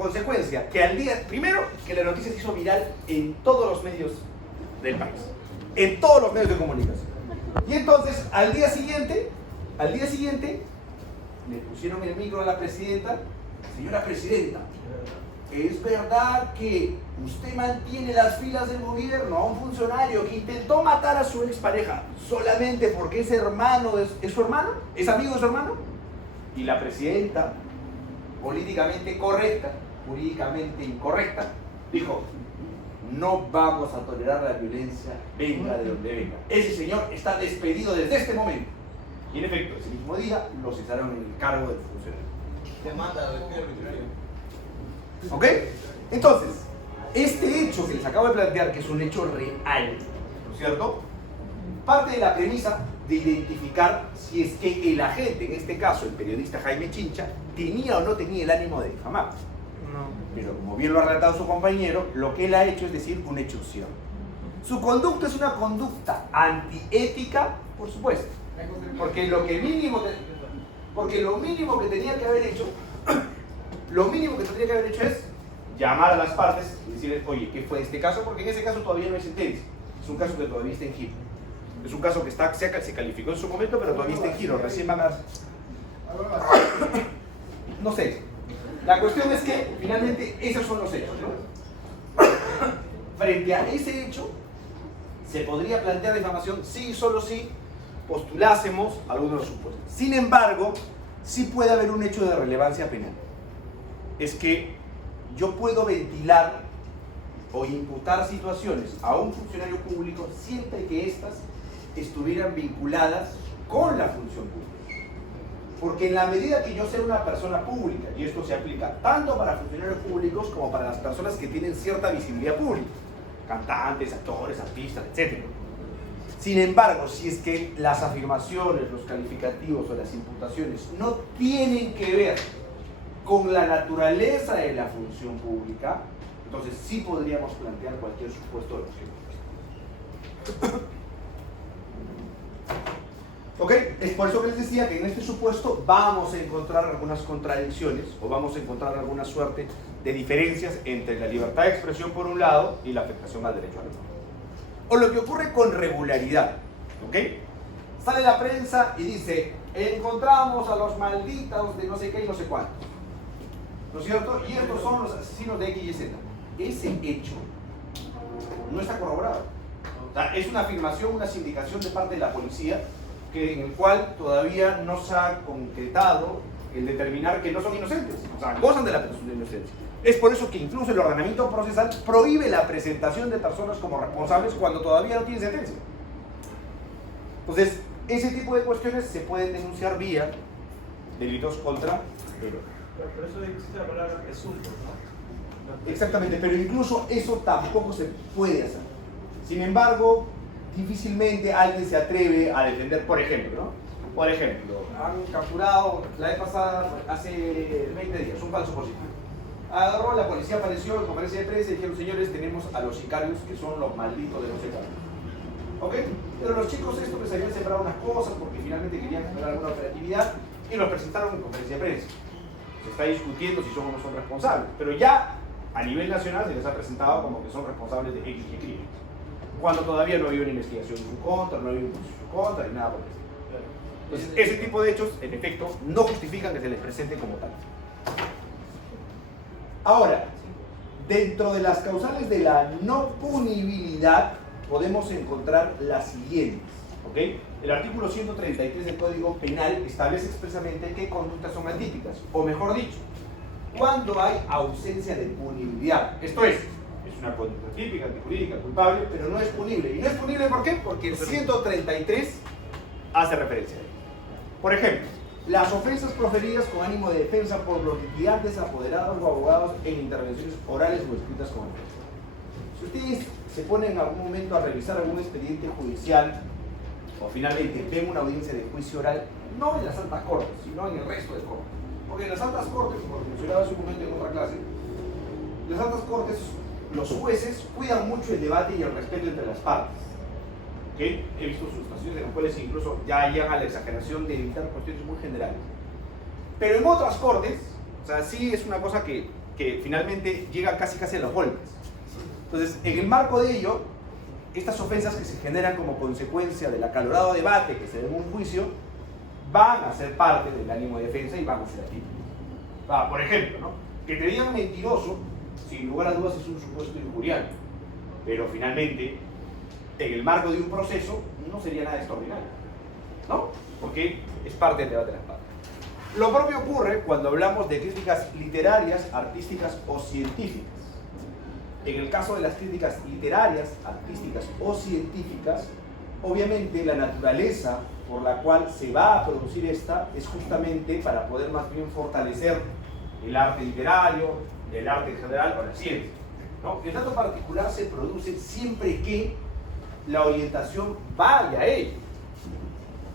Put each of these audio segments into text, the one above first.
consecuencia que al día, primero, que la noticia se hizo viral en todos los medios del país, en todos los medios de comunicación. Y entonces, al día siguiente, le pusieron el micro a la presidenta. Señora presidenta, ¿es verdad que usted mantiene las filas del gobierno a un funcionario que intentó matar a su expareja solamente porque es hermano, es su hermano? ¿Es amigo de su hermano? Y la presidenta, políticamente correcta, jurídicamente incorrecta, dijo: no vamos a tolerar la violencia, venga de donde venga. Ese señor está despedido desde este momento. Y en efecto, ese mismo día lo cesaron en el cargo del funcionario. Demanda de despido arbitrario. ¿Ok? Entonces, este hecho que les acabo de plantear, que es un hecho real, ¿no es cierto?, parte de la premisa de identificar si es que el agente, en este caso el periodista Jaime Chincha, tenía o no tenía el ánimo de difamar. No. Pero como bien lo ha relatado su compañero, lo que él ha hecho es decir un hecho cierto. Su conducta es una conducta antiética, por supuesto. Porque lo mínimo que tenía que haber hecho, es llamar a las partes y decirles: oye, ¿qué fue este caso? Porque en ese caso todavía no hay sentencia. Es un caso que todavía está en giro. Es un caso que se calificó en su momento, pero todavía está en giro. Recién van a... No sé. La cuestión es que finalmente esos son los hechos, ¿no? Frente a ese hecho, se podría plantear difamación si, solo si postulásemos algunos de los supuestos. Sin embargo, sí puede haber un hecho de relevancia penal. Es que yo puedo ventilar o imputar situaciones a un funcionario público siempre que éstas estuvieran vinculadas con la función pública. Porque en la medida que yo sea una persona pública, y esto se aplica tanto para funcionarios públicos como para las personas que tienen cierta visibilidad pública, cantantes, actores, artistas, etc. Sin embargo, si es que las afirmaciones, los calificativos o las imputaciones no tienen que ver con la naturaleza de la función pública, entonces sí podríamos plantear cualquier supuesto de los hechos. ¿Ok? Es por eso que les decía que en este supuesto vamos a encontrar algunas contradicciones o vamos a encontrar alguna suerte de diferencias entre la libertad de expresión por un lado y la afectación al derecho al otro. O lo que ocurre con regularidad, ¿ok? Sale la prensa y dice: encontramos a los malditos de no sé qué y no sé cuántos, ¿no es cierto? Y estos son los asesinos de X y Z. Ese hecho no está corroborado. O sea, es una afirmación, una sindicación de parte de la policía en el cual todavía no se ha concretado el determinar que no son inocentes, o sea, gozan de la presunción de inocencia. Es por eso que incluso el ordenamiento procesal prohíbe la presentación de personas como responsables cuando todavía no tienen sentencia. Entonces, ese tipo de cuestiones se pueden denunciar vía delitos contra el orden. Pero eso existe la palabra presunto, ¿no? Exactamente, pero incluso eso tampoco se puede hacer. Sin embargo, difícilmente alguien se atreve a defender, por ejemplo, ¿no? Por ejemplo, han capturado la vez pasada, hace 20 días, un falso positivo. Agarró, la policía apareció en conferencia de prensa y dijeron: señores, tenemos a los sicarios que son los malditos de no sé cuántos. ¿Ok? Pero los chicos estos les habían sembrado unas cosas porque finalmente querían generar alguna operatividad y los presentaron en conferencia de prensa. Se está discutiendo si son o no son responsables, pero ya a nivel nacional se les ha presentado como que son responsables de X y crímenes, cuando todavía no había una investigación en su contra, no había un juicio en su contra, ni nada por el estilo. Entonces, ese tipo de hechos, en efecto, no justifican que se les presente como tal. Ahora, dentro de las causales de la no punibilidad, podemos encontrar las siguientes, ¿ok? El artículo 133 del Código Penal establece expresamente qué conductas son atípicas, o mejor dicho, cuando hay ausencia de punibilidad. Esto es una conducta típica, antijurídica, culpable, pero no es punible. ¿Y no es punible por qué? Porque el 133 hace referencia a ello. Por ejemplo, las ofensas proferidas con ánimo de defensa por los litigantes, apoderados o abogados en intervenciones orales o escritas con defensa. Si ustedes se ponen en algún momento a revisar algún expediente judicial o finalmente ven una audiencia de juicio oral, no en las altas cortes, sino en el resto de cortes. Porque en las altas cortes, como mencionaba hace un momento en otra clase, en las altas cortes los jueces cuidan mucho el debate y el respeto entre las partes. ¿Okay? He visto situaciones en las cuales incluso ya llegan a la exageración de evitar cuestiones muy generales. Pero en otras cortes, o sea, sí es una cosa que que finalmente llegan casi a los golpes. Entonces, en el marco de ello, estas ofensas que se generan como consecuencia del acalorado debate que se da en un juicio, van a ser parte del ánimo de defensa y van a ser aquí. Por ejemplo, ¿no? Que te digan mentiroso, sin lugar a dudas es un supuesto injurial, pero finalmente, en el marco de un proceso, no sería nada extraordinario, ¿no? Porque es parte del debate de las partes. Lo propio ocurre cuando hablamos de críticas literarias, artísticas o científicas. En el caso de las críticas literarias, artísticas o científicas, obviamente la naturaleza por la cual se va a producir esta es justamente para poder más bien fortalecer el arte literario, el arte en general o la ciencia, ¿no? El dato particular se produce siempre que la orientación vaya a ello,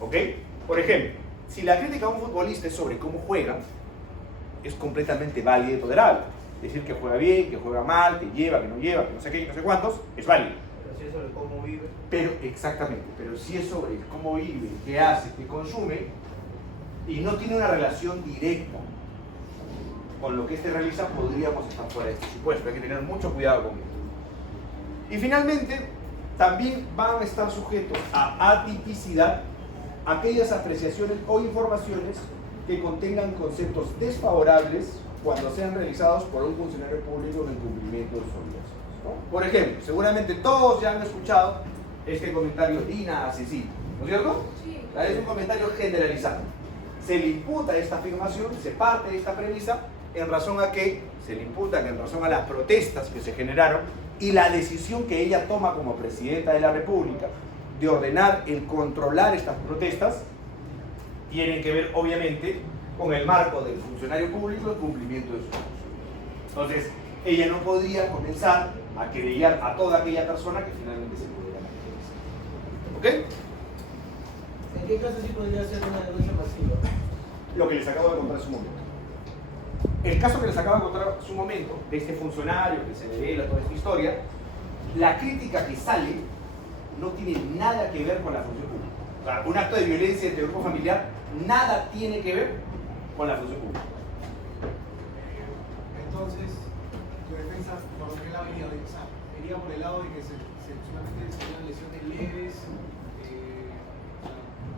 ¿ok? Por ejemplo, si la crítica a un futbolista es sobre cómo juega, es completamente válida y tolerable. Decir que juega bien, que juega mal, que lleva, que no lleva, que no sé qué, que no sé cuántos, es válido. Pero si es sobre cómo vive. Pero, exactamente, pero si es sobre cómo vive, qué hace, qué consume, y no tiene una relación directa con lo que éste realiza, podríamos estar fuera de este supuesto. Hay que tener mucho cuidado con esto. Y finalmente, también van a estar sujetos a atipicidad aquellas apreciaciones o informaciones que contengan conceptos desfavorables cuando sean realizados por un funcionario público en cumplimiento de sus obligaciones, ¿no? Por ejemplo, seguramente todos ya han escuchado este comentario Dina asesino, ¿no es cierto? Sí. Es un comentario generalizado. Se le imputa esta afirmación, se parte de esta premisa en razón a que se le imputa que en razón a las protestas que se generaron y la decisión que ella toma como presidenta de la República de ordenar el controlar estas protestas, tienen que ver obviamente con el marco del funcionario público en cumplimiento de sus funciones. Entonces, ella no podría comenzar a querellar a toda aquella persona que finalmente se pudiera manifestar. ¿Ok? ¿En qué caso sí podría ser una denuncia masiva? Lo que les acabo de contar hace un momento. El caso que les acabo de contar hace un momento, de este funcionario que se revela toda esta historia, la crítica que sale no tiene nada que ver con la función pública. O sea, un acto de violencia entre grupo familiar nada tiene que ver con la función pública. Entonces, tu defensa, por lo que él ha venido, o sea, iría por el lado de que solamente serían lesiones leves.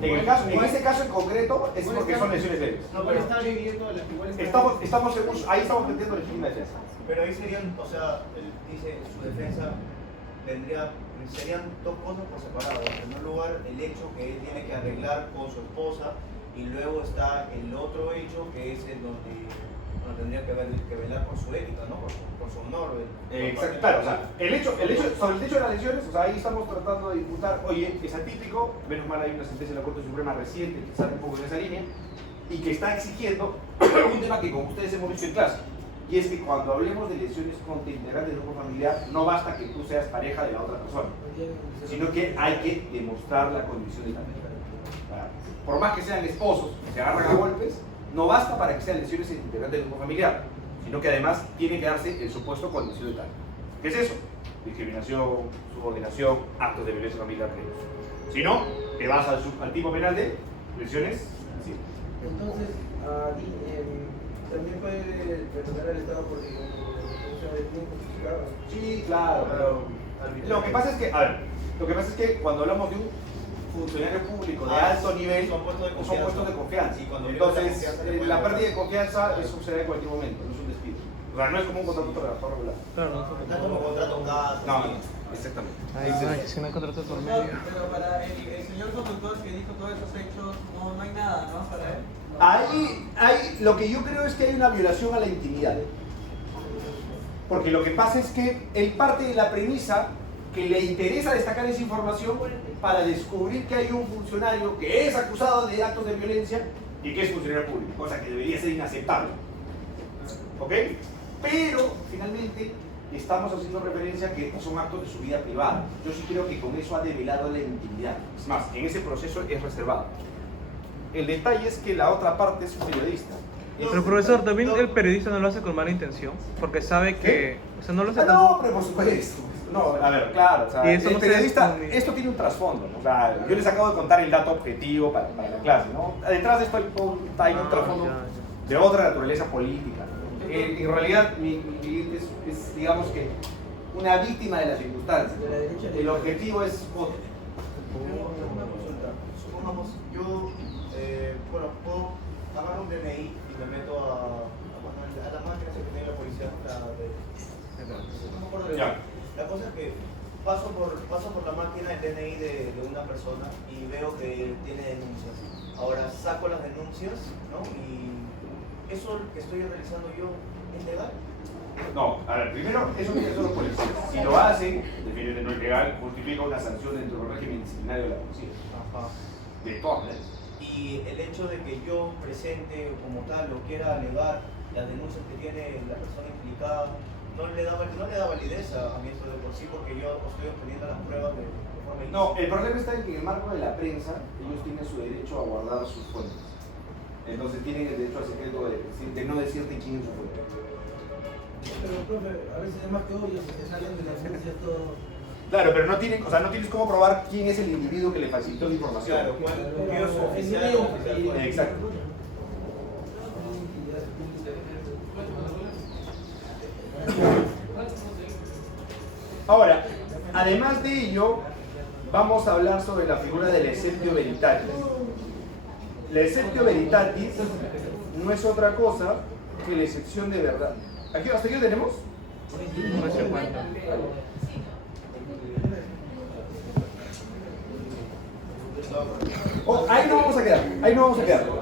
En ese caso en concreto es porque son lesiones leves. No, pero está viviendo, igual está Estamos seguros, ahí estamos metiendo legítima defensa. Pero ahí serían, o sea, él dice su defensa serían dos cosas por separado. En primer lugar, el hecho que él tiene que arreglar con su esposa, y luego está el otro hecho que es el donde tendría que velar por su ética, ¿no? Por su honor. Exacto, claro, o sea, sobre el hecho de las lesiones, o sea, ahí estamos tratando de imputar, oye, es atípico, menos mal hay una sentencia de la Corte Suprema reciente que sale un poco en esa línea, y que está exigiendo un tema que con ustedes hemos visto en clase, y es que cuando hablemos de lesiones contra integrantes del grupo familiar, no basta que tú seas pareja de la otra persona, sino que hay que demostrar la condición de pareja. Por más que sean esposos que se agarran a golpes, no basta para que sean lesiones integrantes del grupo familiar, sino que además tiene que darse el supuesto condición de tal. ¿Qué es eso? Discriminación, subordinación, actos de violencia familiar. Si no, te vas al tipo penal de lesiones. Sí. Entonces, también puede perdonar al Estado porque es bien justificado. Sí, claro, pero lo que pasa es que, a ver, lo que pasa es que cuando hablamos de un funcionario público de alto nivel, son puestos de confianza. Y cuando Entonces, pierde la pérdida de confianza eso sucede en cualquier momento, no es un despido. O sea, no es como un contrato de trabajo regular. Claro, No es como contrato gas. No, exactamente. si no hay contrato por medio. Pero para el señor conductor que dijo todos esos hechos, no hay nada, ¿no? Para él. Ahí, lo que yo creo es que hay una violación a la intimidad. Porque lo que pasa es que él parte de la premisa que le interesa destacar esa información para descubrir que hay un funcionario que es acusado de actos de violencia y que es funcionario público, cosa que debería ser inaceptable. ¿Ok? Pero, finalmente, estamos haciendo referencia a que estos son actos de su vida privada. Yo sí creo que con eso ha develado la intimidad. Es más, en ese proceso es reservado. El detalle es que la otra parte es un periodista. Pero profesor, también el periodista no lo hace con mala intención, porque sabe que, o sea, no lo hace tan... No, pero por supuesto. No, a ver, claro, o sea, Y eso el no se periodista, descubre. esto tiene un trasfondo, ¿no? O sea, yo les acabo de contar el dato objetivo para la clase, ¿no? Detrás de esto hay un trasfondo de otra naturaleza política, ¿no? En realidad, mi cliente es, digamos que, una víctima de las circunstancias. El objetivo es otro. Una consulta. Supongamos, yo, bueno, puedo agarrar un DNI y me meto a la máquina que tiene la policía. No me acuerdo de Ya. eso. La cosa es que paso por la máquina el DNI de una persona y veo que tiene denuncias. Ahora saco las denuncias, ¿no? Y eso que estoy realizando yo es legal. No, a ver, primero, eso tiene que hacer los policías. Si lo hacen, definitivamente no es legal, justifica una sanción dentro del régimen disciplinario de la policía. Ajá. De todas maneras. Y el hecho de que yo presente como tal o quiera alegar las denuncias que tiene la persona implicada no le da validez a mi esto de por sí porque yo estoy obteniendo las pruebas de forma No, el problema está en que en el marco de la prensa, ellos tienen su derecho a guardar sus fuentes. Entonces tienen el derecho al secreto de no decirte quién es su fuente. Pero, profe, a veces es más que obvio, si te salen de las denuncias todo. Claro, pero no tienen, o sea, no tienes cómo probar quién es el individuo que le facilitó la información. Claro, yo soy oficial o oficial. Exacto. Ahora, además de ello, vamos a hablar sobre la figura del exceptio veritatis. La exceptio veritatis no es otra cosa que la excepción de verdad. ¿Aquí, ¿Hasta aquí lo tenemos? No se cuenta. Oh, ahí no vamos a quedar, ahí no vamos a quedar.